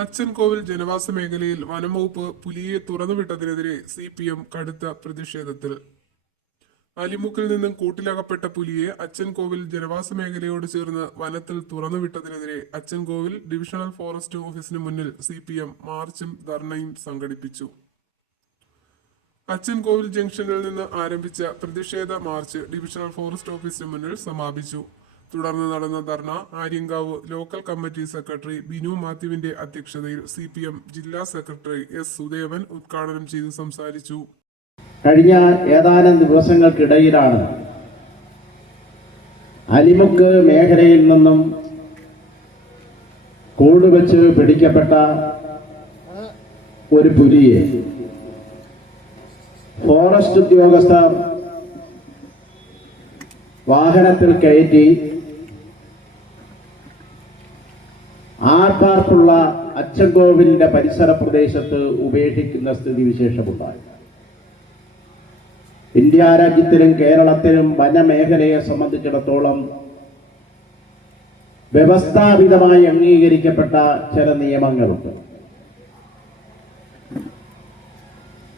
അച്ചൻകോവിൽ ജനവാസ മേഖലയിൽ വനംവകുപ്പ് പുലിയെ തുറന്നുവിട്ടതിനെതിരെ CPM കടുത്ത പ്രതിഷേധത്തിൽ. അലിമുക്കിൽ നിന്നും കൂട്ടിലകപ്പെട്ട പുലിയെ അച്ചൻകോവിൽ ജനവാസ മേഖലയോട് ചേർന്ന് വനത്തിൽ തുറന്നുവിട്ടതിനെതിരെ അച്ചൻകോവിൽ ഡിവിഷണൽ ഫോറസ്റ്റ് ഓഫീസിന് മുന്നിൽ CPM മാർച്ചും ധർണയും സംഘടിപ്പിച്ചു. അച്ചൻകോവിൽ ജംഗ്ഷനിൽ നിന്ന് ആരംഭിച്ച പ്രതിഷേധ മാർച്ച് ഡിവിഷണൽ ഫോറസ്റ്റ് ഓഫീസിന് മുന്നിൽ സമാപിച്ചു. തുടർന്ന് നടന്ന ധർണ Aryankavu local committee secretary Binu മാത്യുവിന്റെ അധ്യക്ഷതയിൽ CPM ജില്ലാ സെക്രട്ടറി S. സുദേവൻ ഉദ്ഘാടനം ചെയ്ത് സംസാരിച്ചു. കഴിഞ്ഞ ഏതാനും ദിവസങ്ങൾക്കിടയിലാണ് അലിമുക്ക് മേഖലയിൽ നിന്നും കൂടുവെച്ച് പിടിക്കപ്പെട്ട ഒരു പുലിയെ ഫോറസ്റ്റ് ഉദ്യോഗസ്ഥർ വാഹനത്തിൽ കയറ്റി ആർപ്പാർപ്പുള്ള അച്ചൻകോവിലിന്റെ പരിസര പ്രദേശത്ത് ഉപേക്ഷിക്കുന്ന സ്ഥിതിവിശേഷമുണ്ടായി. ഇന്ത്യ രാജ്യത്തിലും കേരളത്തിലും വനമേഖലയെ സംബന്ധിച്ചിടത്തോളം വ്യവസ്ഥാപിതമായി അംഗീകരിക്കപ്പെട്ട ചില നിയമങ്ങളുണ്ട്.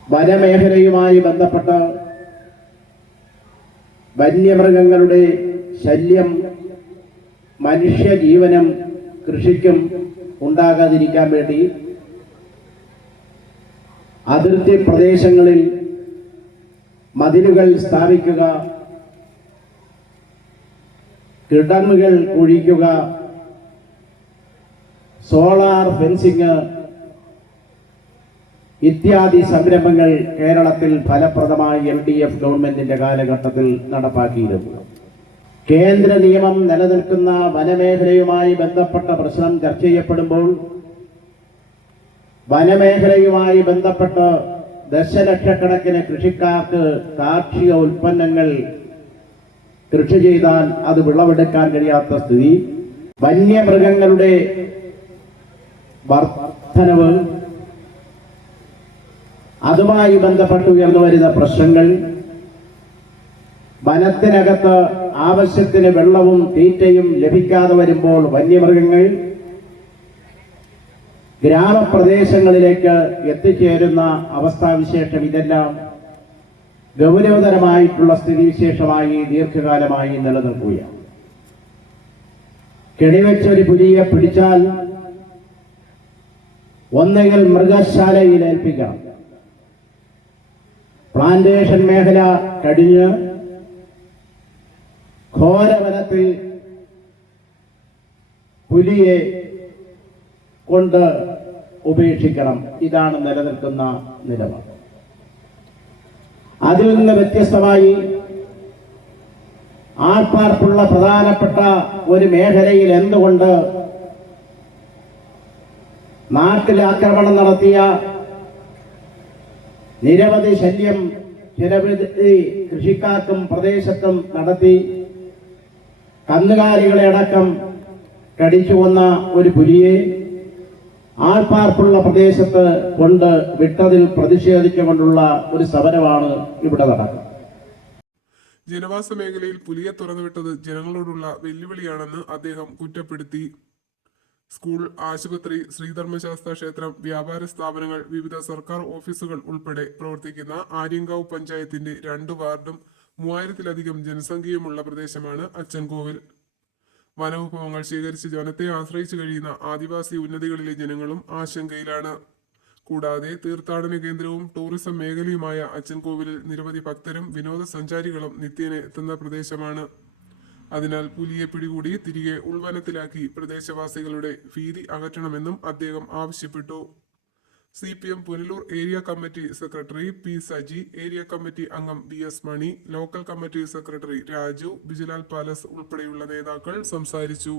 വനമേഖലയുമായി ബന്ധപ്പെട്ട് വന്യമൃഗങ്ങളുടെ ശല്യം മനുഷ്യജീവനും കൃഷിക്കും ഉണ്ടാകാതിരിക്കാൻ വേണ്ടി അതിർത്തി പ്രദേശങ്ങളിൽ മതിലുകൾ സ്ഥാപിക്കുക, കിടങ്ങുകൾ കുഴിക്കുക, സോളാർ ഫെൻസിങ് ഇത്യാദി സംരംഭങ്ങൾ കേരളത്തിൽ ഫലപ്രദമായി LDF ഗവൺമെന്റിന്റെ കാലഘട്ടത്തിൽ നടപ്പാക്കിയിരുന്നു. കേന്ദ്ര നിയമം നിലനിൽക്കുന്ന വനമേഖലയുമായി ബന്ധപ്പെട്ട പ്രശ്നം ചർച്ച ചെയ്യപ്പെടുമ്പോൾ വനമേഖലയുമായി ബന്ധപ്പെട്ട് ദശലക്ഷക്കണക്കിന് കൃഷിക്കാർക്ക് കാർഷിക ഉൽപ്പന്നങ്ങൾ കൃഷി ചെയ്താൽ അത് വിളവെടുക്കാൻ കഴിയാത്ത സ്ഥിതി, വന്യമൃഗങ്ങളുടെ വർധനവ്, അതുമായി ബന്ധപ്പെട്ട് ഉയർന്നു വരുന്ന പ്രശ്നങ്ങൾ, വനത്തിനകത്ത് ആവശ്യത്തിന് വെള്ളവും തീറ്റയും ലഭിക്കാതെ വരുമ്പോൾ വന്യമൃഗങ്ങൾ ഗ്രാമപ്രദേശങ്ങളിലേക്ക് എത്തിച്ചേരുന്ന അവസ്ഥാവിശേഷം, ഇതെല്ലാം ഗൗരവതരമായിട്ടുള്ള സ്ഥിതിവിശേഷമായി ദീർഘകാലമായി നിലനിൽക്കുകയാണ്. കെണിവെച്ചൊരു പുലിയെ പിടിച്ചാൽ ഒന്നുകിൽ മൃഗശാലയിൽ ഏൽപ്പിക്കണം. പ്ലാന്റേഷൻ മേഖല കഴിഞ്ഞ് ഘോരവനത്തിൽ പുലിയെ കൊണ്ട് ഉപേക്ഷിക്കണം. ഇതാണ് നിലനിൽക്കുന്ന നിലപാട്. അതിൽ നിന്ന് വ്യത്യസ്തമായി ആർപ്പാർപ്പുള്ള പ്രധാനപ്പെട്ട ഒരു മേഖലയിൽ എന്തുകൊണ്ട് നാട്ടിൽ ആക്രമണം നടത്തിയ നിരവധി ശല്യം നിരവധി കൃഷിക്കാർക്കും പ്രദേശത്തും നടത്തി കന്നുകാലികളെ അടക്കം കടിച്ചു കൊന്ന ഒരു പുലിയെ ആൾപ്പാർപ്പുള്ള പ്രദേശത്ത് കൊണ്ട് വിട്ടതിൽ പ്രതിഷേധിച്ചുകൊണ്ടുള്ള ഒരു സമരമാണ് ഇവിടെ നടക്കുന്നത്. ജനവാസ മേഖലയിൽ പുലിയെ തുറന്നുവിട്ടത് ജനങ്ങളോടുള്ള വെല്ലുവിളിയാണെന്ന് അദ്ദേഹം കുറ്റപ്പെടുത്തി. സ്കൂൾ, ആശുപത്രി, ശ്രീധർമ്മശാസ്ത്ര ക്ഷേത്രം, വ്യാപാര സ്ഥാപനങ്ങൾ, വിവിധ സർക്കാർ ഓഫീസുകൾ ഉൾപ്പെടെ പ്രവർത്തിക്കുന്ന ആര്യങ്കാവ് പഞ്ചായത്തിന്റെ 2 വാർഡും 3000-ലധികം ജനസംഖ്യയുമുള്ള പ്രദേശമാണ് അച്ചൻകോവിൽ. വനവിഭവങ്ങൾ ശേഖരിച്ച് വനത്തെ ആശ്രയിച്ചു കഴിയുന്ന ആദിവാസി ഉന്നതികളിലെ ജനങ്ങളും ആശങ്കയിലാണ്. കൂടാതെ തീർത്ഥാടന കേന്ദ്രവും ടൂറിസം മേഖലയുമായ അച്ചൻകോവിലിൽ നിരവധി ഭക്തരും വിനോദസഞ്ചാരികളും നിത്യേന എത്തുന്ന പ്രദേശമാണ്. അതിനാൽ പുലിയെ പിടികൂടി തിരികെ ഉൾവനത്തിലാക്കി പ്രദേശവാസികളുടെ ഭീതി അകറ്റണമെന്നും അദ്ദേഹം ആവശ്യപ്പെട്ടു. CPM Punalur area committee secretary P. Saji, area committee അംഗം BS Mani, local committee secretary Raju, Bijilal palace ഉൾപ്പെടെയുള്ള നേതാക്കൾ സംസാരിച്ചു.